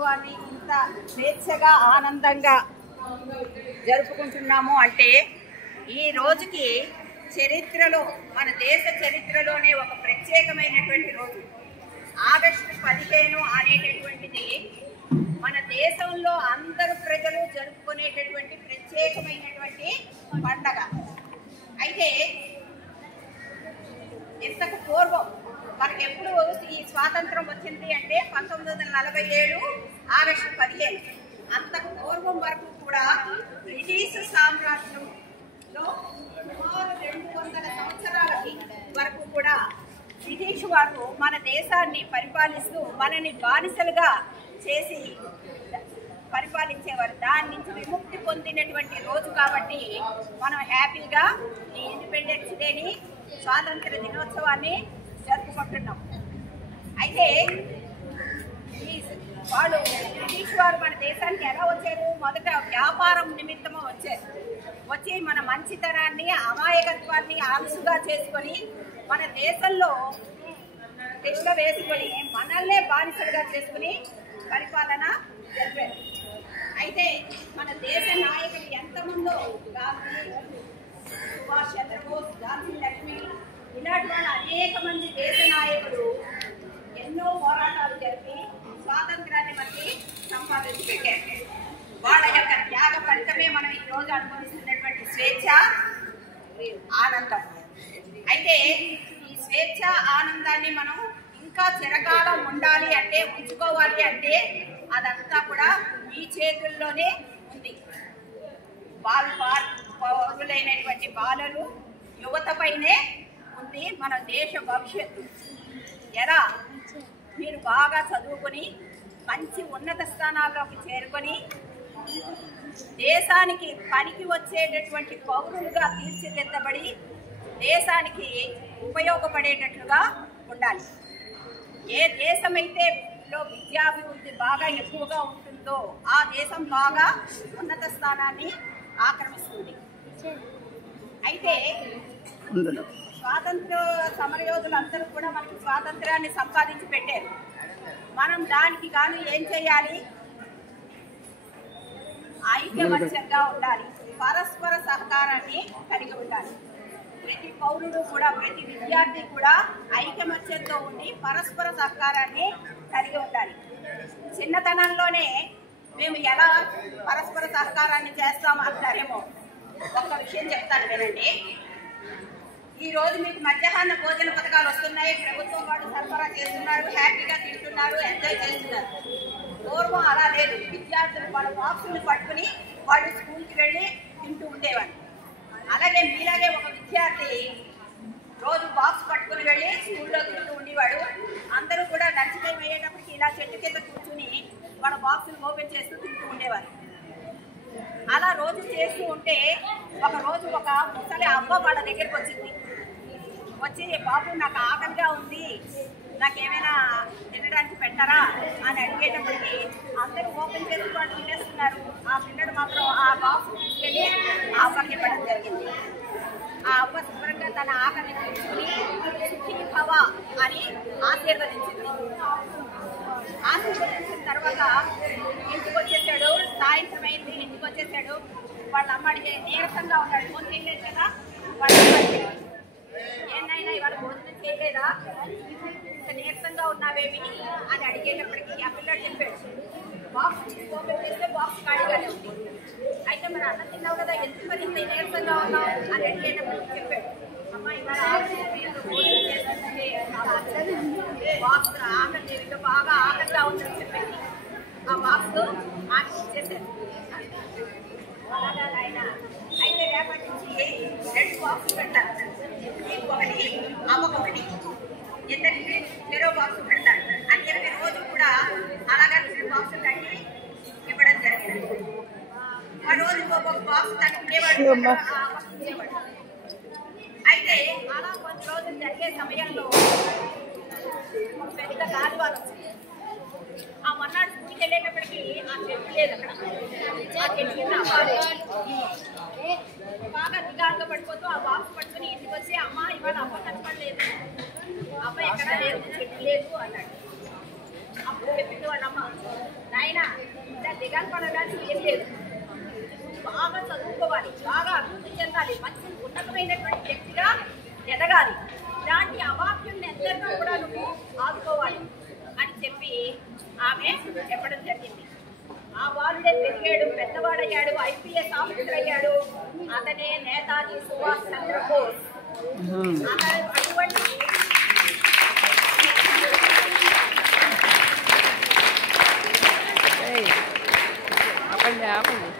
దినోత్సవాన్ని ఇంత స్వేచ్ఛగా ఆనందంగా జరుపుకుంటున్నాము అంటే ఈ రోజుకి చరిత్రలో మన దేశ చరిత్రలోనే ఒక ప్రత్యేకమైనటువంటి రోజు. ఆగస్టు 15 అనేటటువంటిది మన దేశంలో అందరు ప్రజలు జరుపుకునేటటువంటి ప్రత్యేకమైనటువంటి పండగ. అయితే ఇంతకు పూర్వం మనకి ఎప్పుడు ఈ స్వాతంత్రం వచ్చింది అంటే 1947 ఆగస్టు 15. అంతకు పూర్వం వరకు కూడా బ్రిటిష్ సామ్రాజ్యంలో సుమారు 200 సంవత్సరాలకి వరకు కూడా బ్రిటిష్ వారు మన దేశాన్ని పరిపాలిస్తూ మనని బానిసలుగా చేసి పరిపాలించేవారు. దాని నుంచి విముక్తి పొందినటువంటి రోజు కాబట్టి మనం హ్యాపీగా ఈ ఇండిపెండెన్స్ డేని, స్వాతంత్ర దినోత్సవాన్ని జరుపుకుంటున్నాం. అయితే వాళ్ళు బ్రిటిష్ వారు మన దేశానికి ఎలా వచ్చారు? మొదట వ్యాపారం నిమిత్తము వచ్చారు. వచ్చి మన మంచితనాన్ని, అమాయకత్వాన్ని ఆలుసుగా చేసుకొని మన దేశంలో తిష్ట వేసుకొని మనల్నే బానిసలుగా చేసుకుని పరిపాలన జరిపారు. అయితే మన దేశ నాయకులు ఎంతమందో, గాంధీ, సుభాష్ చంద్రబోస్, ఝాన్సీ లక్ష్మి, ఇలాంటి వాళ్ళు అనేక మంది దేశ నాయకులు ఎన్నో పోరాటాలు జరిపి స్వాతంత్రాన్ని మనకి సంపాదించి పెట్టారు. వాళ్ళ యొక్క త్యాగ ఫలితమే మనం ఈ రోజు అనుభవిస్తున్నటువంటి స్వేచ్ఛ, ఆనందం. అయితే ఈ స్వేచ్ఛ ఆనందాన్ని మనం ఇంకా చిరకాలం ఉండాలి అంటే, ఉంచుకోవాలి అంటే అదంతా కూడా మీ చేతుల్లోనే ఉంది. పౌరులైనటువంటి బాలలు, యువతపైనే ఉంది మన దేశ భవిష్యత్తు. ఎలా మీరు బాగా చదువుకొని మంచి ఉన్నత స్థానాల్లోకి చేరుకొని దేశానికి పనికి వచ్చేటటువంటి పౌరులుగా తీర్చిదిద్దబడి దేశానికి ఉపయోగపడేటట్లుగా ఉండాలి. ఏ దేశమైతే విద్యాభివృద్ధి బాగా ఎక్కువగా ఉంటుందో ఆ దేశం బాగా ఉన్నత స్థానాన్ని ఆక్రమిస్తుంది. అయితే స్వాతంత్ర సమరయోధులందరూ కూడా మనకి స్వాతంత్రాన్ని సంపాదించి పెట్టారు. మనం దానికి గాను ఏం చేయాలి? ఐక్యమత్యంగా ఉండాలి, పరస్పర సహకారాన్ని కలిగి ఉండాలి. ప్రతి పౌరుడు కూడా, ప్రతి విద్యార్థి కూడా ఐకమత్యంతో ఉండి పరస్పర సహకారాన్ని కలిగి ఉండాలి. చిన్నతనంలోనే మేము ఎలా పరస్పర సహకారాన్ని చేస్తాం అంటారేమో. ఒక్క విషయం చెప్తాను వినండి. ఈరోజు మీకు మధ్యాహ్న భోజన పథకాలు వస్తున్నాయి, ప్రభుత్వం వాళ్ళు సరఫరా చేస్తున్నారు, హ్యాపీగా తింటున్నారు, ఎంజాయ్ చేస్తున్నారు. పూర్వం అలా లేదు. విద్యార్థులు వాళ్ళ బాక్సులు పట్టుకుని వాళ్ళు స్కూల్కి వెళ్ళి తింటూ ఉండేవాళ్ళు. అలాగే మీలాగే ఒక విద్యార్థి రోజు బాక్స్ పట్టుకుని వెళ్ళి స్కూల్లో తింటూ ఉండేవాడు. అందరూ కూడా లంచ్ టైం అయ్యేటప్పటికి ఇలా చెట్టు కింద కూర్చుని వాళ్ళ బాక్సులు ఓపెన్ చేస్తూ తింటూ ఉండేవారు. అలా రోజు చేస్తూ ఉంటే ఒక రోజు ఒక ముసలి అవ్వ వాళ్ళ దగ్గరికి వచ్చింది. వచ్చి, బాబు నాకు ఆకలిగా ఉంది, నాకేమైనా తినడానికి పెట్టారా అని అడిగేటప్పటికి అందరూ ఓపెన్ చేసి వాళ్ళు తినేస్తున్నారు. ఆ పిల్లడు మాత్రం ఆ బాక్స్ తీసుకెళ్ళి ఆ అవ్వకి ఇవ్వడం జరిగింది. ఆ అవ్వ శుభ్రంగా తన ఆకలిని తీసుకుని సుఖీ భవ అని ఆశీర్వదించింది. ఆశీర్వదించిన తర్వాత ఇంటికి వచ్చేసాడు. సాయంత్రం అయింది, ఇంటికి వచ్చేసాడు. వాళ్ళ అమ్మడికి నీరసంగా ఉన్నాడు. ఫోన్ చేయలేదు కదా. వాళ్ళ ఏనాయినా ఇవాళ భోజనం చేయలేదా, ఇంత నీరసంగా ఉన్నావేమి అని అడిగేటప్పటికి ఆ పిల్లడు చెప్పాడు, బాక్స్ ఓపెన్ చేస్తే బాక్స్ ఖాళీగానే ఉంది. అయితే మరి అన్నం తిన్నావు కదా, ఎందుకు మరి ఇంత నీరసంగా ఉన్నావు అని అడిగేటప్పటికి చెప్పాడు, అమ్మ ఇవాళ భోజనం చేస్తుంటే బాక్స్ ఆకలి బాగా ఆకలిగా ఉందని చెప్పండి. ఆ బాక్స్ ఆకి ఇచ్చేసారు. అలాగా ఆయన. అయితే రేపటి నుంచి 2 బాక్సులు పెడతారు. మీకు ఒకటి, అమ్మకొకటి, ఇద్దరికి వేరే బాక్స్ పెడతారు. అని 20 రోజులు కూడా అలాగా 2 బాక్సులు కట్టి ఇవ్వడం జరిగింది. ఆ రోజు ఒక్కొక్క బాక్స్ తగ్గించేవాడు. అయితే అలా కొన్ని రోజులు జరిగే సమయంలో పెద్ద గాలివాన వచ్చింది. ఆ మొన్నాడు స్కూల్కి వెళ్ళేటప్పటికి ఆ చెట్టు లేదు అక్కడ. ఆ చెట్టు కింద బాగా దిగాలుగా పడిపోతూ ఆ బాక్స్ పట్టుకుని ఇంటికి వచ్చి, అమ్మ ఇవాళ అమ్మ కనపడలేదు, అమ్మ ఎక్కడా లేదు, చెట్టు లేదు అన్నాడు. చెప్పింది వాళ్ళమ్మ, నాయన ఇలా దిగాలు పడడానికి ఏం లేదు, బాగా చదువుకోవాలి, బాగా అభివృద్ధి చెందాలి, మంచి ఉన్నతమైనటువంటి వ్యక్తిగా ఎదగాలి, ఇలాంటి అవాక్యుల్ని ఎందరినో కూడా నువ్వు ఆదుకోవాలి అని చెప్పి ఆమె చెప్పడం జరిగింది. ఆ బాలుడే పెరిగాడు, పెద్దవాడయ్యాడు, ఐపీఎస్ ఆఫీసర్ అయ్యాడు. అతనే నేతాజీ సుభాష్ చంద్రబోస్. అటువంటి ఆపండి.